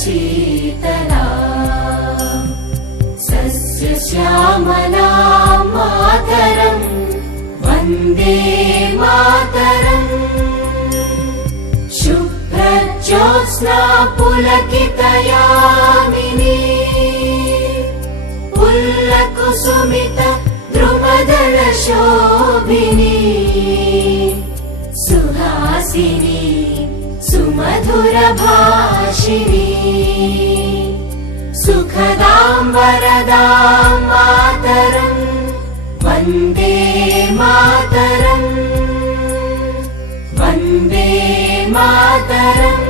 Sheetla सस्यश्यामला Mataram Vande Mataram शुभ्रज्योत्स्ना पुलकितयामिनी पुल्लकुसुमित द्रुमदलशोभिनी Suhasini सुमधुरभाषिणी सुखदां वरदां Mataram Vande Mataram Vande Mataram.